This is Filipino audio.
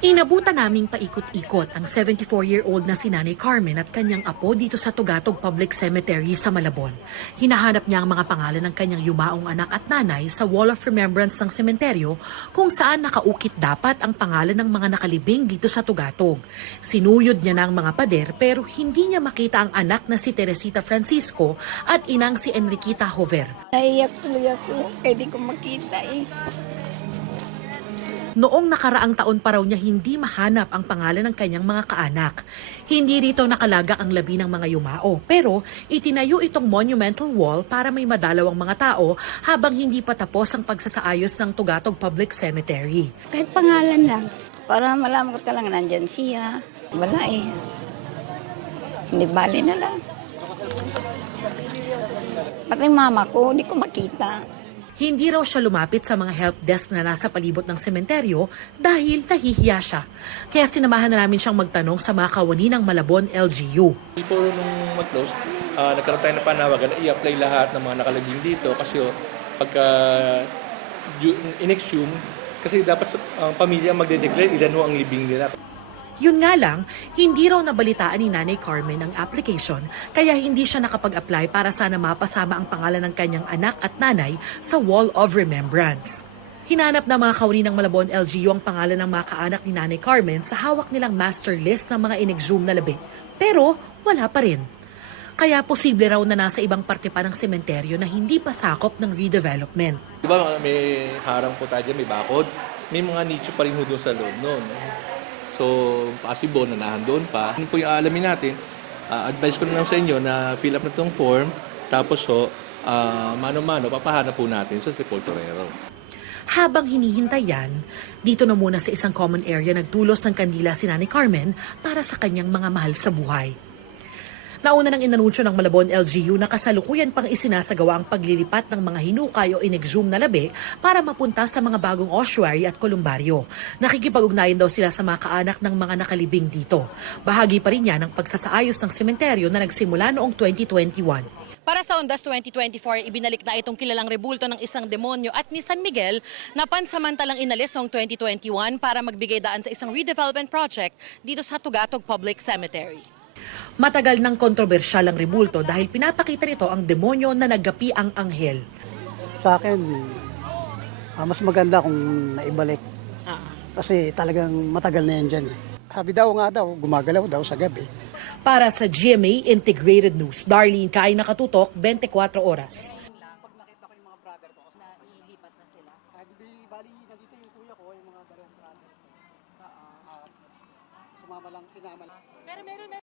Inabutan naming paikot-ikot ang 74-year-old na si Nanay Carmen at kanyang apo dito sa Tugatog Public Cemetery sa Malabon. Hinahanap niya ang mga pangalan ng kanyang yumaong anak at nanay sa Wall of Remembrance ng sementeryo kung saan nakaukit dapat ang pangalan ng mga nakalibing dito sa Tugatog. Sinuyod niya na ang mga pader pero hindi niya makita ang anak na si Teresita Francisco at inang si Enriqueta Hover. Naiyak tuloy ako, pwede ko makita eh. Noong nakaraang taon pa raw niya hindi mahanap ang pangalan ng kanyang mga kaanak. Hindi rito nakalaga ang labi ng mga yumao, pero itinayo itong monumental wall para may madalaw ang mga tao habang hindi pa tapos ang pagsasaayos ng Tugatog Public Cemetery. Kahit pangalan lang, para malaman ko talaga nandyan siya. Wala eh. Hindi bali na lang. Pati mama ko, di ko makita. Hindi raw siya lumapit sa mga help desk na nasa palibot ng sementeryo dahil nahihiya siya. Kaya sinamahan na namin siyang magtanong sa mga kawani ng Malabon LGU. Before nung mag-close, nagkaroon tayo ng panawagan na i-apply lahat ng mga nakalaging dito kasi pagka in-exhume, kasi dapat ang pamilya magde-declare ilan ang libing nila. Yun nga lang, hindi raw nabalitaan ni Nanay Carmen ang application kaya hindi siya nakapag-apply para sana mapasama ang pangalan ng kanyang anak at nanay sa Wall of Remembrance. Hinanap na mga kawani ng Malabon LGU ang pangalan ng mga kaanak ni Nanay Carmen sa hawak nilang master list ng mga in-exhume na labi. Pero wala pa rin. Kaya posible raw na nasa ibang parte pa ng sementeryo na hindi pa sakop ng redevelopment. Diba may harang po tayo dyan, may bakod, may mga nicho pa rin doon sa loob noon. So, possible na nahandoon pa. Ano po yung aalamin natin? Advice ko na lang sa inyo na fill up na itong form. Tapos, mano-mano, papahanap po natin sa sepulturero. Habang hinihintay yan, dito na muna sa isang common area nagtulos ng kandila si Nanay Carmen para sa kanyang mga mahal sa buhay. Nauna nang inanunsyo ng Malabon LGU na kasalukuyan pang isinasagawa ang paglilipat ng mga hinukay o in-exhume na labi para mapunta sa mga bagong ossuary at kolumbaryo. Nakikipag-ugnayan daw sila sa mga kaanak ng mga nakalibing dito. Bahagi pa rin yan ng pagsasaayos ng sementeryo na nagsimula noong 2021. Para sa Ondas 2024, ibinalik na itong kilalang rebulto ng isang demonyo at ni San Miguel na pansamantalang inalis noong 2021 para magbigay daan sa isang redevelopment project dito sa Tugatog Public Cemetery. Matagal ng kontrobersyal ang rebulto dahil pinapakita nito ang demonyo na naggapi ang anghel. Sa akin, mas maganda kung naibalik. Kasi talagang matagal na yan dyan eh. Sabi daw nga daw, gumagalaw daw sa gabi. Para sa GMA Integrated News, Darlene Kai, nakatutok, 24 oras. Pag nakita ko yung mga brother ko, nailipat na sila. Bali, nandito yung kuya ko, yung mga dalawang brother. Sumama lang, pinama lang. Pero meron na